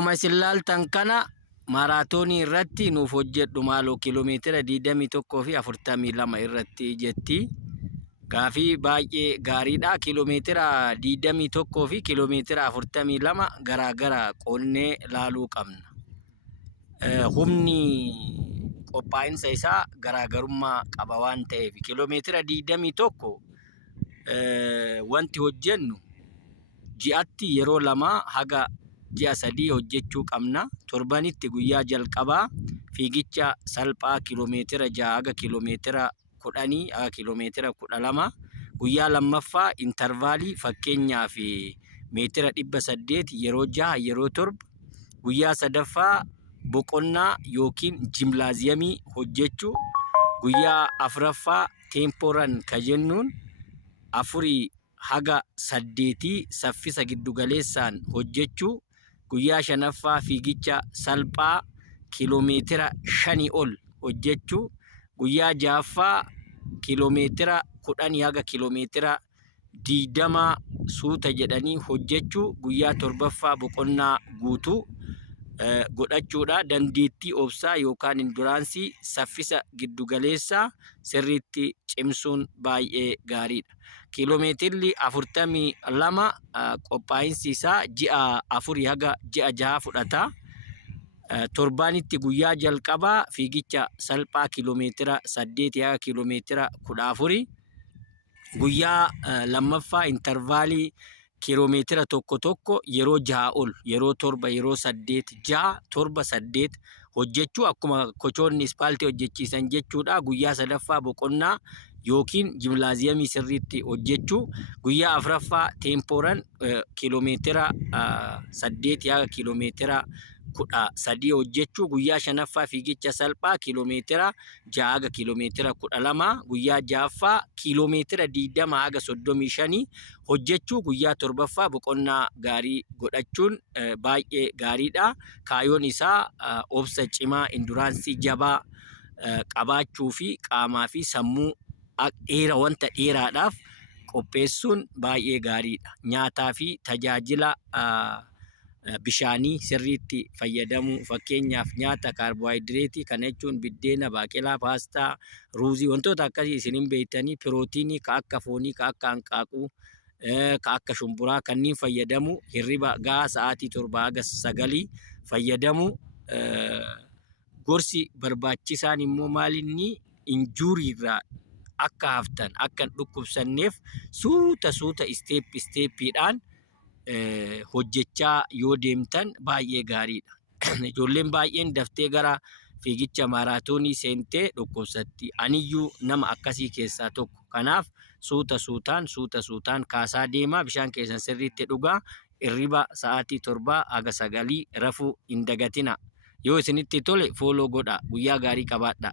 Akkuma isin ilaaltan kana maaraatoonii irratti nuuf hojjedhu maaloo kiiloomeetira 21 fi 42 irratti jetti. Gaafii baay'ee gaariidha. Kiiloomeetira 21 fi kiiloomeetira 42 garaagara qoonnee laaluu qabna. Humni qophaa'insa isaa garaagarummaa qaba waan ta'eef kiiloomeetira 21 wanti hojjennu ji'atti yeroo 2 haga ji'a 3 hojjechuu qabna. Torbanitti guyyaa jalqabaa fiigicha salphaa kiiloomeetira 6 haga kiiloomeetira 10 haga kiiloomeetira 12. Guyyaa lammaffaa intarvaalii fakkeenyaaf meetira 800 yeroo 6 yeroo 7. Guyyaa sadaffaa boqonnaa yookiin jimlaaziyamii hojjechuu. Guyyaa afuraffaa teemporan ka jennuun 4 haga 8 saffisa giddugaleessaan hojjechuu. Guyyaa shanaffaa fiigicha salphaa kiiloomeetira 5 ol hojjechuu. Guyyaa ja'affaa kiiloomeetira 10 haga kiiloomeetira 20 suuta jedhanii hojjechuu. Guyyaa torbaffaa boqonnaa guutuu godhachuudha. Dandeettii obsaa yookaan induraansii saffisa giddugaleessaa sirriitti cimsuun baay'ee gaariidha. Kiiloomeetirri 42 qophaa'insi isaa ji'a 4 haga ji'a 6 fudhata. Torbaanitti guyyaa jalqabaa fiigicha salphaa kiiloomeetira 8 haga kiiloomeetira 14. Guyyaa lammaffaa intarvaalii kiiloomeetira tokko yeroo 6 ol yeroo 7 yeroo 8 6 7 8 hojjechuu akkuma kochoonni ispaaltii hojjechiisan jechuudha. Guyyaa sadaffaa boqonnaa yookiin jimlaaziyamii sirriitti hojjechuu. Guyyaa afuraffaa teemporan kiiloomeetira 8 haga kiiloomeetira 13 hojjechuu. Guyyaa shanaffaa fiigicha salphaa kiiloomeetira 6 haga kiiloomeetira 12. Guyyaa ja'affaa kiiloomeetira 20 haga 35 hojjechuu. Guyyaa torbaffaa boqonnaa gaarii godhachuun baay'ee gaariidha. Kaayyoon isaa obsa cimaa induraansii jabaa qabaachuu fi qaamaa fi sammuu wanta dheeraadhaaf qopheessuun baay'ee gaariidha. Nyaataa fi tajaajila bishaanii sirriitti fayyadamuu. Fakkeenyaaf nyaata kaarboohayidireetii kana jechuun biddeena, baaqelaa, paastaa, ruuzii wantoota akkasii isiniin beektanii pirootiinii ka akka foonii, ka akka hanqaaquu, ka akka shumburaa kanneen fayyadamuu. Hirriba gahaa sa'aatii 7 haga 9 fayyadamuu. Gorsi barbaachisaan immoo maalinni injuurii irraa akka haftan akka hin dhukkubsanneef suuta isteeppiidhaan hojjechaa yoo deemtan baay'ee gaariidha. Ijoolleen baay'een daftee gara fiigicha maaraatoonii seentee dhukkubsatti. Aniyyuu nama akkasii keessaa tokko. Kanaaf suuta suutaan kaasaa deemaa. Bishaan keessan sirriitti dhugaa. Hirriba sa'aatii 7 haga 9 rafuu hin dagatina. Yoo isinitti tole fooloo godhaa. Guyyaa gaarii qabaadhaa.